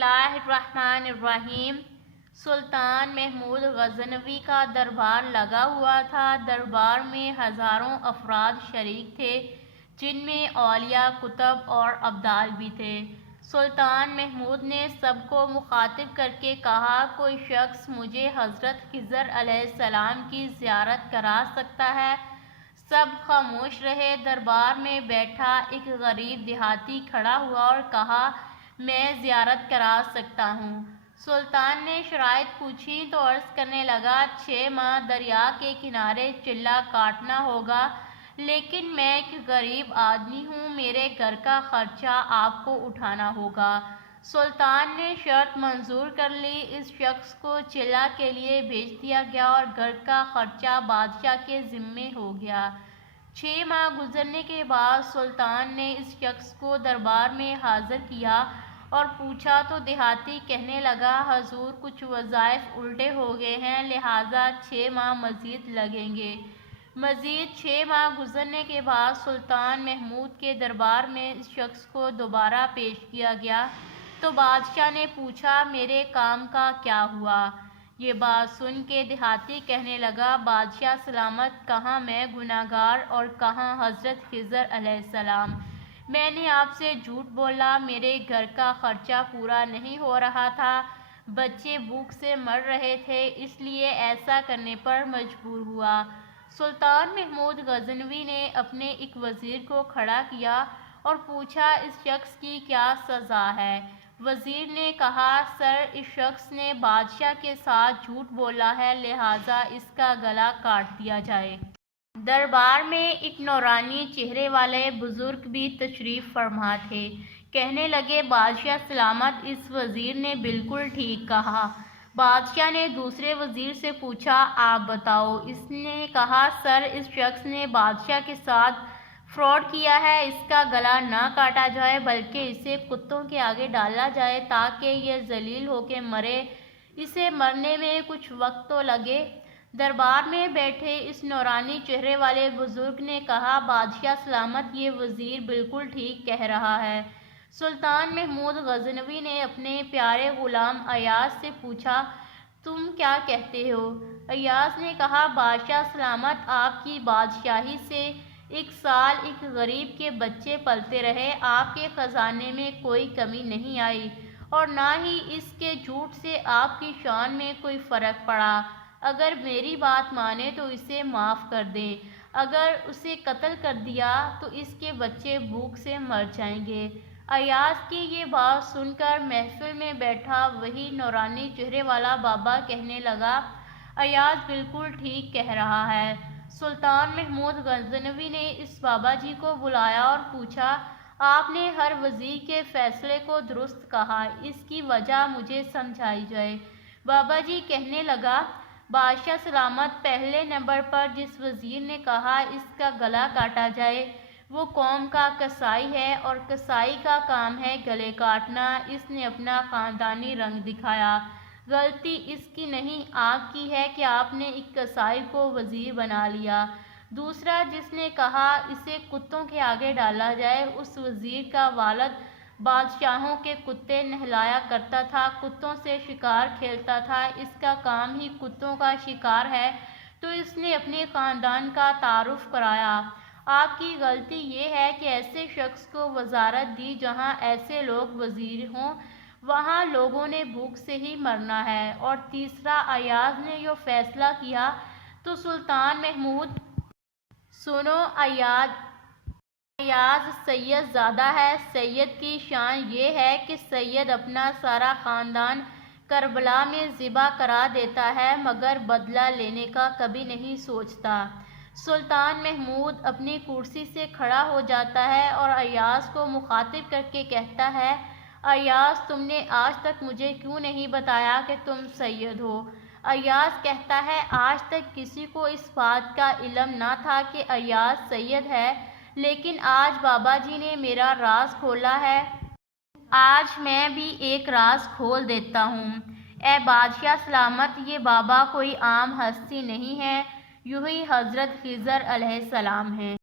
اللہ الرحمن الرحیم۔ سلطان محمود غزنوی کا دربار لگا ہوا تھا۔ دربار میں ہزاروں افراد شریک تھے، جن میں اولیاء، کتب اور ابدال بھی تھے۔ سلطان محمود نے سب کو مخاطب کر کے کہا، کوئی شخص مجھے حضرت خضر علیہ السلام کی زیارت کرا سکتا ہے؟ سب خاموش رہے۔ دربار میں بیٹھا ایک غریب دیہاتی کھڑا ہوا اور کہا، میں زیارت کرا سکتا ہوں۔ سلطان نے شرائط پوچھی تو عرض کرنے لگا، 6 ماہ دریا کے کنارے چلہ کاٹنا ہوگا، لیکن میں ایک غریب آدمی ہوں، میرے گھر کا خرچہ آپ کو اٹھانا ہوگا۔ سلطان نے شرط منظور کر لی۔ اس شخص کو چلہ کے لیے بھیج دیا گیا اور گھر کا خرچہ بادشاہ کے ذمے ہو گیا۔ 6 ماہ گزرنے کے بعد سلطان نے اس شخص کو دربار میں حاضر کیا اور پوچھا تو دیہاتی کہنے لگا، حضور کچھ وظائف الٹے ہو گئے ہیں، لہٰذا 6 ماہ مزید لگیں گے۔ مزید 6 ماہ گزرنے کے بعد سلطان محمود کے دربار میں اس شخص کو دوبارہ پیش کیا گیا تو بادشاہ نے پوچھا، میرے کام کا کیا ہوا؟ یہ بات سن کے دیہاتی کہنے لگا، بادشاہ سلامت، کہاں میں گنہگار اور کہاں حضرت خضر علیہ السلام۔ میں نے آپ سے جھوٹ بولا، میرے گھر کا خرچہ پورا نہیں ہو رہا تھا، بچے بھوک سے مر رہے تھے، اس لیے ایسا کرنے پر مجبور ہوا۔ سلطان محمود غزنوی نے اپنے ایک وزیر کو کھڑا کیا اور پوچھا، اس شخص کی کیا سزا ہے؟ وزیر نے کہا، سر، اس شخص نے بادشاہ کے ساتھ جھوٹ بولا ہے، لہٰذا اس کا گلا کاٹ دیا جائے۔ دربار میں ایک نورانی چہرے والے بزرگ بھی تشریف فرما تھے۔ کہنے لگے، بادشاہ سلامت، اس وزیر نے بالکل ٹھیک کہا۔ بادشاہ نے دوسرے وزیر سے پوچھا، آپ بتاؤ؟ اس نے کہا، سر، اس شخص نے بادشاہ کے ساتھ فراڈ کیا ہے، اس کا گلا نہ کاٹا جائے بلکہ اسے کتوں کے آگے ڈالا جائے تاکہ یہ ذلیل ہو کے مرے، اسے مرنے میں کچھ وقت تو لگے۔ دربار میں بیٹھے اس نورانی چہرے والے بزرگ نے کہا، بادشاہ سلامت، یہ وزیر بالکل ٹھیک کہہ رہا ہے۔ سلطان محمود غزنوی نے اپنے پیارے غلام ایاز سے پوچھا، تم کیا کہتے ہو؟ ایاز نے کہا، بادشاہ سلامت، آپ کی بادشاہی سے 1 سال ایک غریب کے بچے پلتے رہے، آپ کے خزانے میں کوئی کمی نہیں آئی اور نہ ہی اس کے جھوٹ سے آپ کی شان میں کوئی فرق پڑا۔ اگر میری بات مانے تو اسے معاف کر دیں، اگر اسے قتل کر دیا تو اس کے بچے بھوک سے مر جائیں گے۔ ایاز کی یہ بات سن کر محفل میں بیٹھا وہی نورانی چہرے والا بابا کہنے لگا، ایاز بالکل ٹھیک کہہ رہا ہے۔ سلطان محمود غزنوی نے اس بابا جی کو بلایا اور پوچھا، آپ نے ہر وزیر کے فیصلے کو درست کہا، اس کی وجہ مجھے سمجھائی جائے۔ بابا جی کہنے لگا، بادشاہ سلامت، پہلے نمبر پر جس وزیر نے کہا اس کا گلا کاٹا جائے، وہ قوم کا قصائی ہے اور قصائی کا کام ہے گلے کاٹنا۔ اس نے اپنا خاندانی رنگ دکھایا۔ غلطی اس کی نہیں، آپ کی ہے کہ آپ نے ایک قصائی کو وزیر بنا لیا۔ دوسرا جس نے کہا اسے کتوں کے آگے ڈالا جائے، اس وزیر کا والد بادشاہوں کے کتے نہلایا کرتا تھا، کتوں سے شکار کھیلتا تھا، اس کا کام ہی کتوں کا شکار ہے، تو اس نے اپنے خاندان کا تعارف کرایا۔ آپ کی غلطی یہ ہے کہ ایسے شخص کو وزارت دی جہاں ایسے لوگ وزیر ہوں، وہاں لوگوں نے بھوک سے ہی مرنا ہے۔ اور تیسرا، ایاز نے جو فیصلہ کیا تو سلطان محمود، سنو، ایاز سید زادہ ہے۔ سید کی شان یہ ہے کہ سید اپنا سارا خاندان کربلا میں ذبح کرا دیتا ہے مگر بدلہ لینے کا کبھی نہیں سوچتا۔ سلطان محمود اپنی کرسی سے کھڑا ہو جاتا ہے اور ایاز کو مخاطب کر کے کہتا ہے، ایاز، تم نے آج تک مجھے کیوں نہیں بتایا کہ تم سید ہو؟ ایاز کہتا ہے، آج تک کسی کو اس بات کا علم نہ تھا کہ ایاز سید ہے، لیکن آج بابا جی نے میرا راز کھولا ہے، آج میں بھی ایک راز کھول دیتا ہوں۔ اے بادشاہ سلامت، یہ بابا کوئی عام ہستی نہیں ہے، یہی حضرت خضر علیہ السلام ہیں۔